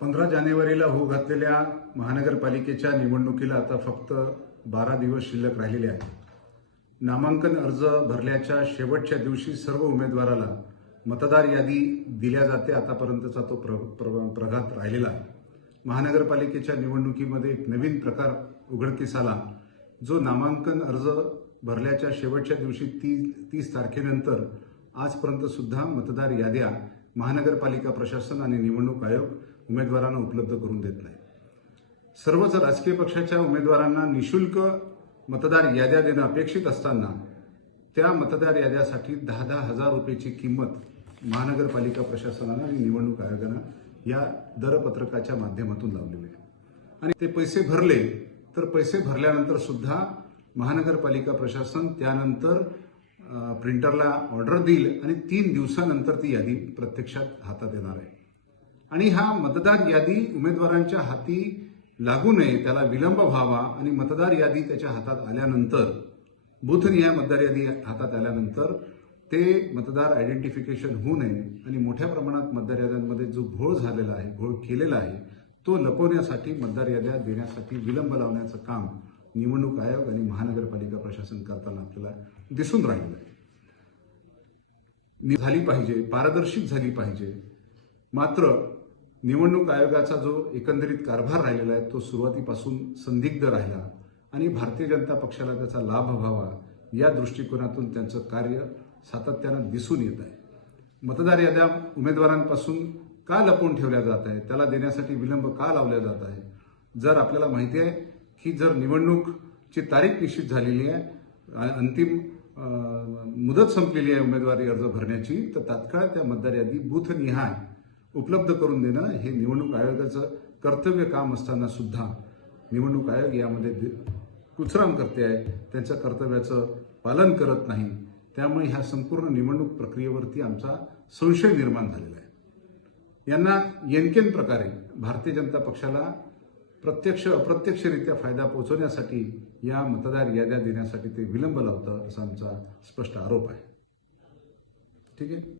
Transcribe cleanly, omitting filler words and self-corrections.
15 जानेवारीला होऊ घातलेल्या महानगरपालिकेच्या निवडणुकीला आता फक्त 12 दिवस शिल्लक राहिलेले आहेत. नामांकन अर्ज भरल्याच्या शेवटच्या दिवशी सर्व उमेदवाराला मतदार यादी दिल्या जाते. आतापर्यंतचा तो प्रघात राहिलेला आहे. महानगरपालिकेच्या निवडणुकीमध्ये एक नवीन प्रकार उघडकीस आला, जो नामांकन अर्ज भरल्याच्या शेवटच्या दिवशी 30 तारखेनंतर आजपर्यंत सुद्धा मतदार याद्या महानगरपालिका प्रशासन आणि निवडणूक आयोग उमेदवारांना उपलब्ध करून देत नाही. सर्वच राजकीय पक्षाच्या उमेदवारांना निशुल्क मतदार याद्या देणं अपेक्षित असताना त्या मतदार याद्यासाठी 10,000 हजार रुपयाची किंमत महानगरपालिका प्रशासनानं आणि निवडणूक आयोगानं या दरपत्रकाच्या माध्यमातून लावलेली आहे. आणि ते पैसे भरले तर पैसे भरल्यानंतर सुद्धा महानगरपालिका प्रशासन त्यानंतर प्रिंटरला ऑर्डर देईल आणि 3 दिवसानंतर ती यादी प्रत्यक्षात हातात येणार आहे. आणि हा मतदार यादी उमेदवारांच्या हाती लागू नये, त्याला विलंब व्हावा आणि मतदार यादी त्याच्या हातात आल्यानंतर, बूथनिहाय मतदार यादी हातात आल्यानंतर ते मतदार आयडेंटिफिकेशन होऊ नये आणि मोठ्या प्रमाणात मतदार याद्यांमध्ये जो घोळ झालेला आहे, घोळ केलेला आहे, तो लपवण्यासाठी मतदार याद्या देण्यासाठी विलंब लावण्याचं काम निवडणूक आयोग आणि महानगरपालिका प्रशासन करताना आपल्याला दिसून राहिलेलं आहे. झाली पाहिजे, पारदर्शी झाली पाहिजे. मात्र निवडणूक आयोगाचा जो एकंदरीत कारभार राहिलेला आहे तो सुरुवातीपासून संदिग्ध राहिला आणि भारतीय जनता पक्षाला त्याचा लाभ व्हावा या दृष्टिकोनातून त्यांचं कार्य सातत्यानं दिसून येत आहे. मतदार याद्या उमेदवारांपासून का लपवून ठेवल्या जात आहे, त्याला देण्यासाठी विलंब का लावला जात आहे. जर आपल्याला माहिती आहे की जर निवडणूकची तारीख निश्चित झालेली आहे, अंतिम मुदत संपलेली आहे उमेदवारी अर्ज भरण्याची, तर तात्काळ त्या मतदार यादी बूथनिहाय उपलब्ध करून देणं हे निवडणूक आयोगाचं कर्तव्य काम असताना सुद्धा निवडणूक आयोग यामध्ये कुचराम करते आहे, त्यांच्या कर्तव्याचं पालन करत नाही. त्यामुळे ह्या संपूर्ण निवडणूक प्रक्रियेवरती आमचा संशय निर्माण झालेला आहे. यांना येनकेन प्रकारे भारतीय जनता पक्षाला प्रत्यक्ष अप्रत्यक्षरित्या फायदा पोहोचवण्यासाठी या मतदार याद्या देण्यासाठी ते विलंब लावतं, असा आमचा स्पष्ट आरोप आहे. ठीक आहे.